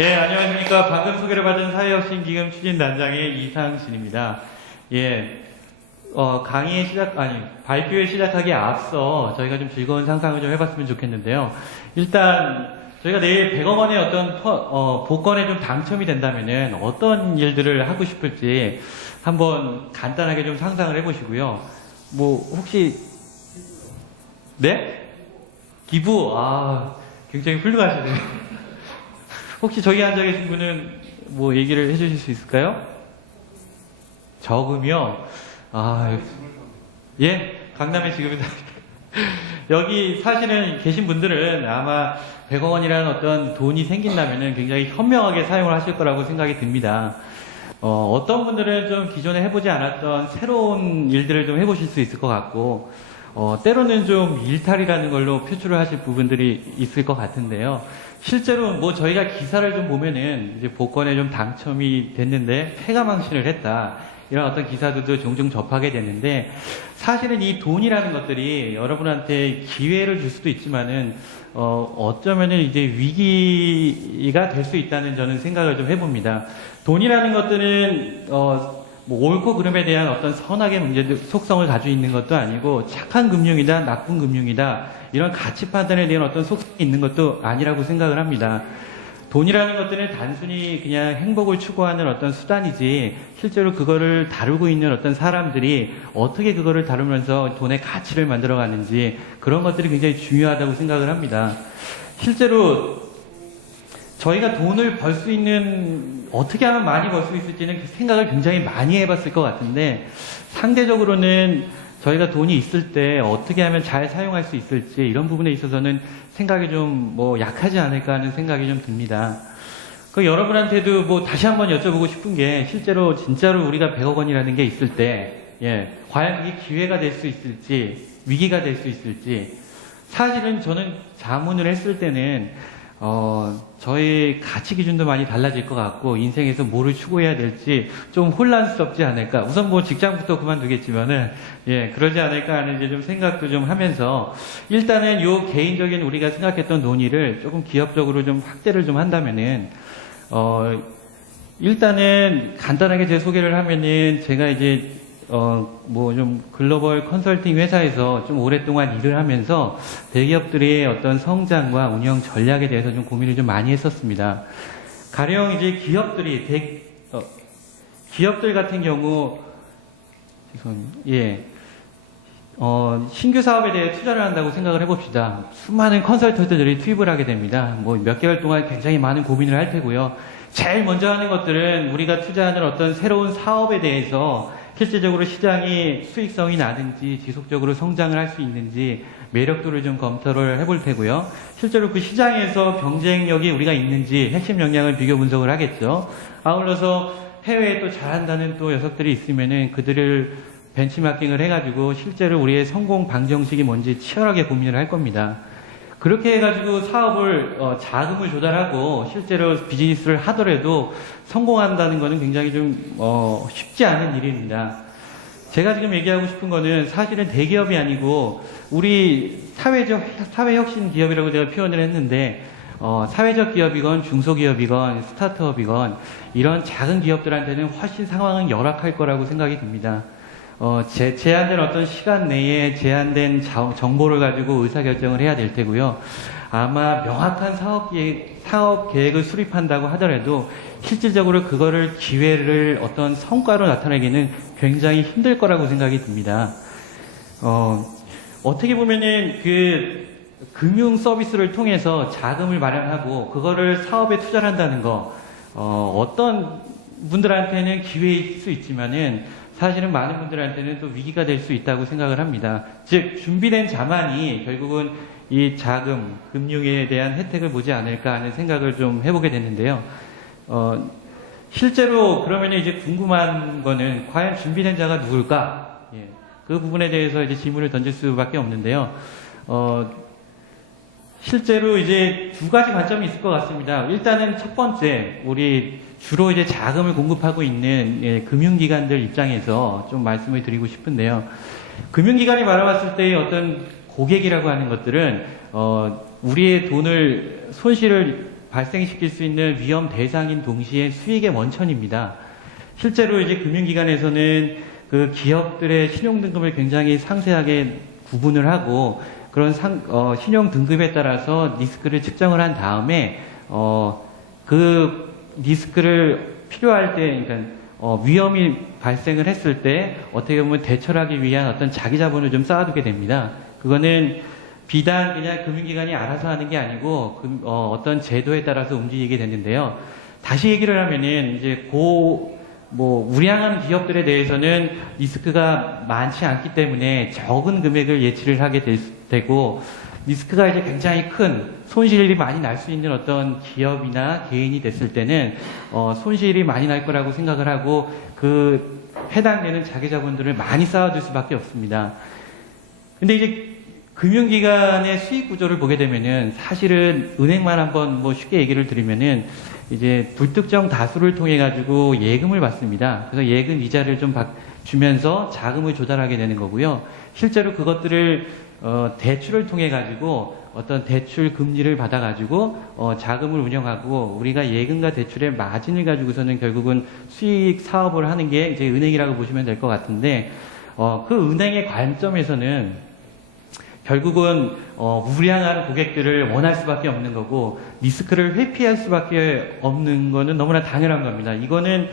예, 안녕하십니까. 방금 소개를 받은 사회혁신기금 추진단장의 이상진입니다. 예, 발표에 시작하기에 앞서 저희가 좀 즐거운 상상을 좀 해봤으면 좋겠는데요. 일단, 저희가 내일 100억 원의 어떤, 복권에 좀 당첨이 된다면은 어떤 일들을 하고 싶을지 한번 간단하게 좀 상상을 해보시고요. 혹시, 네? 기부, 굉장히 훌륭하시네요. 혹시 저기 앉아 계신 분은 얘기를 해주실 수 있을까요? 저금이요? 예? 강남에 지금 여기 사실은 계신 분들은 아마 100억 원이라는 어떤 돈이 생긴다면은 굉장히 현명하게 사용을 하실 거라고 생각이 듭니다. 어떤 분들은 좀 기존에 해보지 않았던 새로운 일들을 좀 해보실 수 있을 것 같고, 때로는 좀 일탈이라는 걸로 표출을 하실 부분들이 있을 것 같은데요. 실제로 저희가 기사를 좀 보면은 이제 복권에 좀 당첨이 됐는데 폐가망신을 했다. 이런 어떤 기사들도 종종 접하게 되는데 사실은 이 돈이라는 것들이 여러분한테 기회를 줄 수도 있지만은 어쩌면은 이제 위기가 될 수 있다는 저는 생각을 좀 해봅니다. 돈이라는 것들은 옳고 그름에 대한 어떤 선악의 문제들, 속성을 가지고 있는 것도 아니고 착한 금융이다, 나쁜 금융이다 이런 가치 판단에 대한 어떤 속성이 있는 것도 아니라고 생각을 합니다. 돈이라는 것들은 단순히 그냥 행복을 추구하는 어떤 수단이지 실제로 그거를 다루고 있는 어떤 사람들이 어떻게 그거를 다루면서 돈의 가치를 만들어가는지 그런 것들이 굉장히 중요하다고 생각을 합니다. 실제로 저희가 돈을 벌 수 있는, 어떻게 하면 많이 벌 수 있을지는 생각을 굉장히 많이 해봤을 것 같은데, 상대적으로는 저희가 돈이 있을 때 어떻게 하면 잘 사용할 수 있을지, 이런 부분에 있어서는 생각이 좀 약하지 않을까 하는 생각이 좀 듭니다. 여러분한테도 다시 한번 여쭤보고 싶은 게, 실제로 진짜로 우리가 100억 원이라는 게 있을 때, 과연 그게 기회가 될 수 있을지, 위기가 될 수 있을지, 사실은 저는 자문을 했을 때는 저의 가치 기준도 많이 달라질 것 같고, 인생에서 뭐를 추구해야 될지 좀 혼란스럽지 않을까. 우선 직장부터 그만두겠지만은, 그러지 않을까 하는 이제 좀 생각도 좀 하면서, 일단은 요 개인적인 우리가 생각했던 논의를 조금 기업적으로 좀 확대를 좀 한다면은, 일단은 간단하게 제 소개를 하면은, 제가 이제 좀 글로벌 컨설팅 회사에서 좀 오랫동안 일을 하면서 대기업들의 어떤 성장과 운영 전략에 대해서 좀 고민을 좀 많이 했었습니다. 가령 이제 기업들 같은 경우, 신규 사업에 대해 투자를 한다고 생각을 해봅시다. 수많은 컨설턴트들이 투입을 하게 됩니다. 몇 개월 동안 굉장히 많은 고민을 할 테고요. 제일 먼저 하는 것들은 우리가 투자하는 어떤 새로운 사업에 대해서 실질적으로 시장이 수익성이 나든지 지속적으로 성장을 할 수 있는지 매력도를 좀 검토를 해볼 테고요. 실제로 그 시장에서 경쟁력이 우리가 있는지 핵심 역량을 비교 분석을 하겠죠. 아울러서 해외에 또 잘한다는 또 녀석들이 있으면은 그들을 벤치마킹을 해가지고 실제로 우리의 성공 방정식이 뭔지 치열하게 고민을 할 겁니다. 그렇게 해가지고 사업을 자금을 조달하고 실제로 비즈니스를 하더라도 성공한다는 것은 굉장히 좀 쉽지 않은 일입니다. 제가 지금 얘기하고 싶은 거는 사실은 대기업이 아니고 우리 사회혁신 기업이라고 제가 표현을 했는데 사회적 기업이건 중소기업이건 스타트업이건 이런 작은 기업들한테는 훨씬 상황은 열악할 거라고 생각이 듭니다. 제한된 어떤 시간 내에 제한된 정보를 가지고 의사결정을 해야 될 테고요. 아마 명확한 사업 계획을 수립한다고 하더라도 실질적으로 그거를 기회를 어떤 성과로 나타내기는 굉장히 힘들 거라고 생각이 듭니다. 어떻게 보면은 금융 서비스를 통해서 자금을 마련하고 그거를 사업에 투자를 한다는 거, 어떤 분들한테는 기회일 수 있지만은 사실은 많은 분들한테는 또 위기가 될 수 있다고 생각을 합니다. 즉 준비된 자만이 결국은 이 자금, 금융에 대한 혜택을 보지 않을까 하는 생각을 좀 해보게 됐는데요. 실제로 그러면 이제 궁금한 거는 과연 준비된 자가 누굴까? 그 부분에 대해서 이제 질문을 던질 수밖에 없는데요. 실제로 이제 두 가지 관점이 있을 것 같습니다. 일단은 첫 번째, 우리 주로 이제 자금을 공급하고 있는 금융기관들 입장에서 좀 말씀을 드리고 싶은데요. 금융기관이 바라봤을 때의 어떤 고객이라고 하는 것들은 우리의 돈을 손실을 발생시킬 수 있는 위험 대상인 동시에 수익의 원천입니다. 실제로 이제 금융기관에서는 그 기업들의 신용등급을 굉장히 상세하게 구분을 하고 그런 신용등급에 따라서 리스크를 측정을 한 다음에 그 리스크를 필요할 때, 그러니까 위험이 발생을 했을 때 어떻게 보면 대처를 하기 위한 어떤 자기 자본을 좀 쌓아두게 됩니다. 그거는 비단 그냥 금융기관이 알아서 하는 게 아니고 어떤 제도에 따라서 움직이게 되는데요. 다시 얘기를 하면은 이제 우량한 기업들에 대해서는 리스크가 많지 않기 때문에 적은 금액을 예치를 하게 되고 리스크가 이제 굉장히 큰 손실이 많이 날 수 있는 어떤 기업이나 개인이 됐을 때는 손실이 많이 날 거라고 생각을 하고 그 해당되는 자기 자본들을 많이 쌓아둘 수밖에 없습니다. 근데 이제 금융기관의 수익 구조를 보게 되면은 사실은 은행만 한번 쉽게 얘기를 드리면은 이제 불특정 다수를 통해 가지고 예금을 받습니다. 그래서 예금 이자를 좀 주면서 자금을 조달하게 되는 거고요. 실제로 그것들을 대출을 통해 가지고 어떤 대출 금리를 받아 가지고 자금을 운영하고 우리가 예금과 대출의 마진을 가지고서는 결국은 수익 사업을 하는 게 이제 은행이라고 보시면 될 것 같은데 그 은행의 관점에서는 결국은 우량한 고객들을 원할 수밖에 없는 거고 리스크를 회피할 수밖에 없는 거는 너무나 당연한 겁니다. 이거는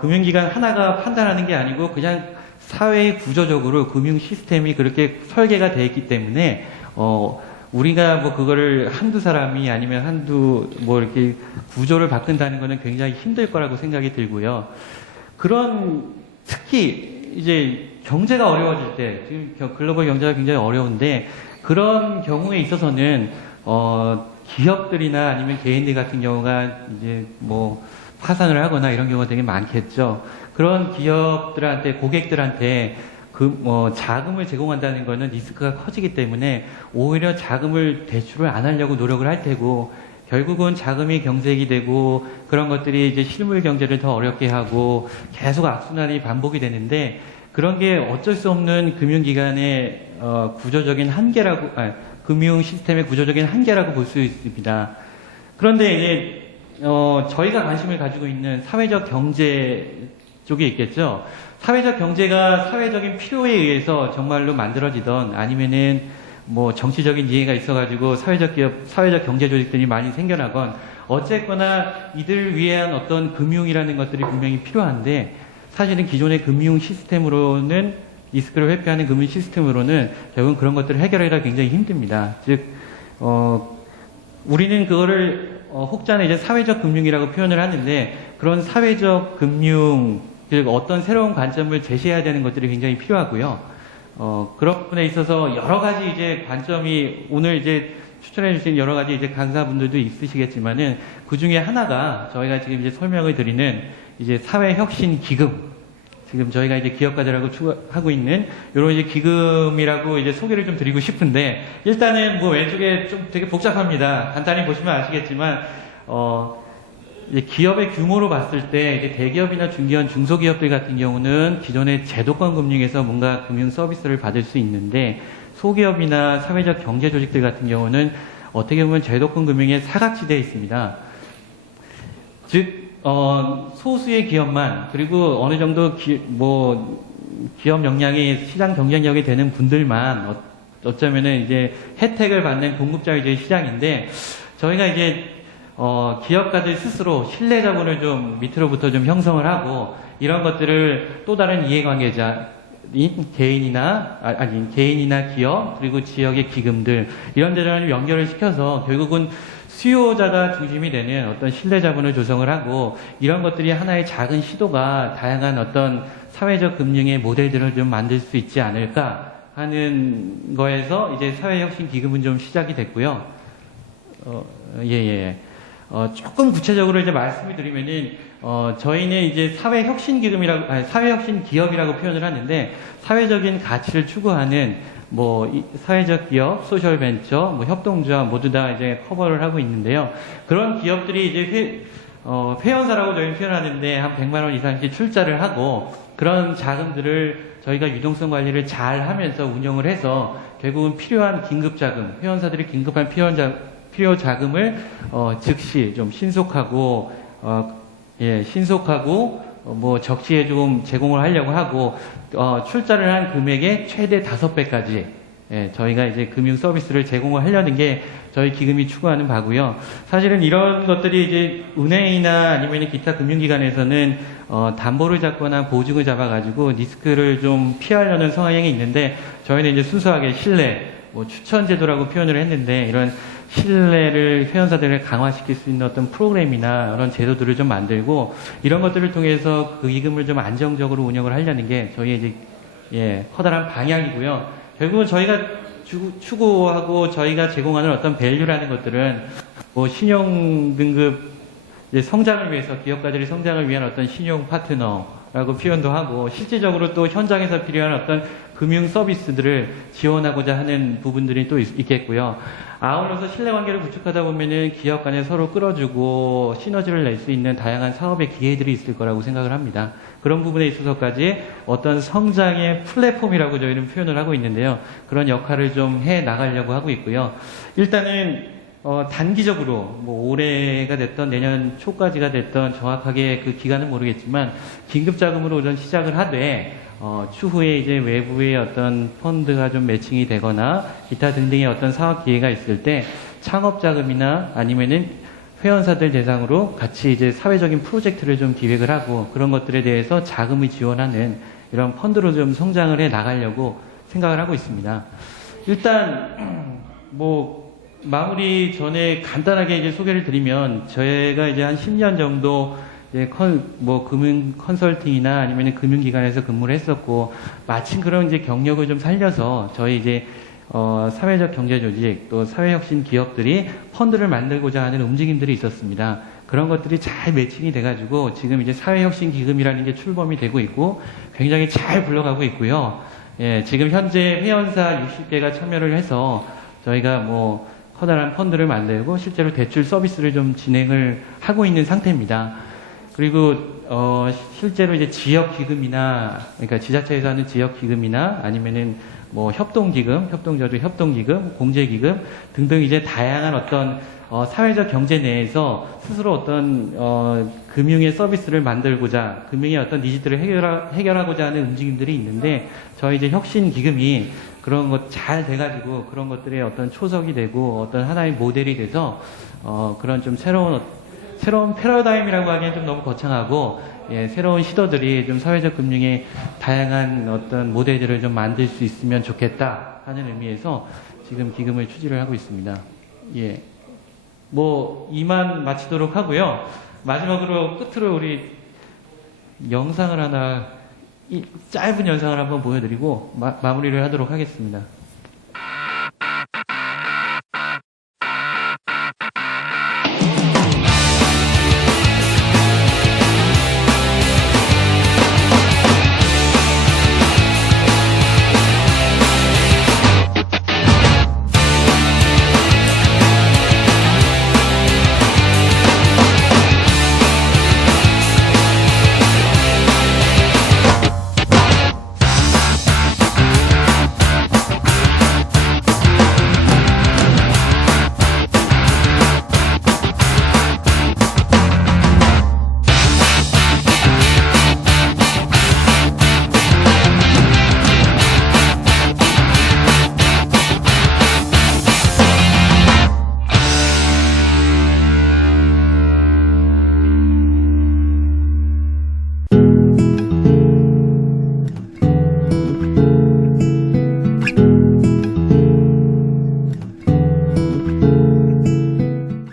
금융기관 하나가 판단하는 게 아니고 그냥 사회 구조적으로 금융 시스템이 그렇게 설계가 되어 있기 때문에 우리가 그거를 한두 사람이 아니면 이렇게 구조를 바꾼다는 거는 굉장히 힘들 거라고 생각이 들고요. 특히 이제 경제가 어려워질 때, 지금 글로벌 경제가 굉장히 어려운데, 그런 경우에 있어서는, 기업들이나 아니면 개인들 같은 경우가 이제 파산을 하거나 이런 경우가 되게 많겠죠. 그런 기업들한테, 고객들한테 자금을 제공한다는 거는 리스크가 커지기 때문에 오히려 대출을 안 하려고 노력을 할 테고, 결국은 자금이 경색이 되고 그런 것들이 이제 실물 경제를 더 어렵게 하고 계속 악순환이 반복이 되는데 그런 게 어쩔 수 없는 금융기관의 구조적인 한계라고, 금융 시스템의 구조적인 한계라고 볼 수 있습니다. 그런데 이제 저희가 관심을 가지고 있는 사회적 경제 쪽에 있겠죠. 사회적 경제가 사회적인 필요에 의해서 정말로 만들어지던 아니면은 정치적인 이해가 있어가지고 사회적 경제 조직들이 많이 생겨나건 어쨌거나 이들을 위한 어떤 금융이라는 것들이 분명히 필요한데 사실은 기존의 금융 시스템으로는 리스크를 회피하는 금융 시스템으로는 결국은 그런 것들을 해결하기가 굉장히 힘듭니다. 즉, 우리는 그거를 혹자는 이제 사회적 금융이라고 표현을 하는데 그런 사회적 금융, 즉 어떤 새로운 관점을 제시해야 되는 것들이 굉장히 필요하고요. 그런 부분에 있어서 여러 가지 이제 관점이 오늘 이제 추천해 주신 여러 가지 이제 강사분들도 있으시겠지만은 그 중에 하나가 저희가 지금 이제 설명을 드리는 이제 사회혁신기금. 지금 저희가 이제 기업가들하고 하고 있는 이런 이제 기금이라고 이제 소개를 좀 드리고 싶은데 일단은 왼쪽에 좀 되게 복잡합니다. 간단히 보시면 아시겠지만, 이제 기업의 규모로 봤을 때 이제 대기업이나 중기업, 중소기업들 같은 경우는 기존의 제도권 금융에서 뭔가 금융 서비스를 받을 수 있는데 소기업이나 사회적 경제 조직들 같은 경우는 어떻게 보면 제도권 금융의 사각지대에 있습니다. 즉 소수의 기업만 그리고 어느 정도 기업 역량이 시장 경쟁력이 되는 분들만 어쩌면은 이제 혜택을 받는 공급자 위주의 시장인데 저희가 이제 기업가들 스스로 신뢰 자본을 좀 밑으로부터 좀 형성을 하고 이런 것들을 또 다른 이해관계자인 개인이나 기업 그리고 지역의 기금들 이런 데를 연결을 시켜서 결국은 수요자가 중심이 되는 어떤 신뢰 자본을 조성을 하고 이런 것들이 하나의 작은 시도가 다양한 어떤 사회적 금융의 모델들을 좀 만들 수 있지 않을까 하는 거에서 이제 사회혁신 기금은 좀 시작이 됐고요. 조금 구체적으로 이제 말씀을 드리면은, 저희는 이제 사회혁신 기업이라고 표현을 하는데, 사회적인 가치를 추구하는, 사회적 기업, 소셜 벤처, 협동조합 모두 다 이제 커버를 하고 있는데요. 그런 기업들이 이제 회원사라고 저희는 표현하는데, 한 100만원 이상씩 출자를 하고, 그런 자금들을 저희가 유동성 관리를 잘 하면서 운영을 해서, 결국은 필요한 긴급자금, 회원사들이 긴급한 필요 자금을 즉시 좀 신속하고 뭐 적시에 좀 제공을 하려고 하고 출자를 한 금액의 최대 5배까지 저희가 이제 금융 서비스를 제공을 하려는 게 저희 기금이 추구하는 바고요. 사실은 이런 것들이 이제 은행이나 아니면 기타 금융기관에서는 담보를 잡거나 보증을 잡아가지고 리스크를 좀 피하려는 성향이 있는데 저희는 이제 순수하게 신뢰, 뭐 추천 제도라고 표현을 했는데 이런 신뢰를 회원사들을 강화시킬 수 있는 어떤 프로그램이나 그런 제도들을 좀 만들고 이런 것들을 통해서 그 기금을 좀 안정적으로 운영을 하려는 게 저희의 이제 커다란 방향이고요. 결국은 저희가 추구하고 저희가 제공하는 어떤 밸류라는 것들은 뭐 신용 등급 이제 성장을 위해서 기업가들의 성장을 위한 어떤 신용 파트너라고 표현도 하고 실질적으로 또 현장에서 필요한 어떤 금융 서비스들을 지원하고자 하는 부분들이 또 있겠고요. 아울러서 신뢰관계를 구축하다 보면은 기업 간에 서로 끌어주고 시너지를 낼 수 있는 다양한 사업의 기회들이 있을 거라고 생각을 합니다. 그런 부분에 있어서까지 어떤 성장의 플랫폼이라고 저희는 표현을 하고 있는데요. 그런 역할을 좀 해 나가려고 하고 있고요. 일단은 단기적으로 뭐 올해가 됐던 내년 초까지가 됐던 정확하게 그 기간은 모르겠지만 긴급 자금으로 우선 시작을 하되 추후에 이제 외부의 어떤 펀드가 좀 매칭이 되거나 기타 등등의 어떤 사업 기회가 있을 때 창업 자금이나 아니면은 회원사들 대상으로 같이 이제 사회적인 프로젝트를 좀 기획을 하고 그런 것들에 대해서 자금을 지원하는 이런 펀드로 좀 성장을 해 나가려고 생각을 하고 있습니다. 일단 뭐 마무리 전에 간단하게 이제 소개를 드리면 저희가 이제 한 10년 정도 이제 금융 컨설팅이나 아니면 금융기관에서 근무를 했었고 마침 그런 이제 경력을 좀 살려서 저희 이제 사회적 경제 조직 또 사회혁신 기업들이 펀드를 만들고자 하는 움직임들이 있었습니다. 그런 것들이 잘 매칭이 돼가지고 지금 이제 사회혁신 기금이라는 게 출범이 되고 있고 굉장히 잘 굴러가고 있고요. 지금 현재 회원사 60개가 참여를 해서 저희가 뭐 커다란 펀드를 만들고 실제로 대출 서비스를 좀 진행을 하고 있는 상태입니다. 그리고 실제로 이제 지역 기금이나 그러니까 지자체에서 하는 지역 기금이나 아니면은 뭐 협동기금, 협동저주 협동기금, 공제기금 등등 이제 다양한 어떤 사회적 경제 내에서 스스로 어떤 금융의 서비스를 만들고자 금융의 어떤 니즈들을 해결하고자 하는 움직임들이 있는데 저희 이제 혁신기금이 그런 것 잘 돼가지고 그런 것들의 어떤 초석이 되고 어떤 하나의 모델이 돼서 그런 좀 새로운 패러다임이라고 하기엔 좀 너무 거창하고 새로운 시도들이 좀 사회적 금융의 다양한 어떤 모델들을 좀 만들 수 있으면 좋겠다 하는 의미에서 지금 기금을 추진을 하고 있습니다. 뭐 이만 마치도록 하고요. 마지막으로 끝으로 우리 영상을 하나 짧은 영상을 한번 보여드리고 마무리를 하도록 하겠습니다.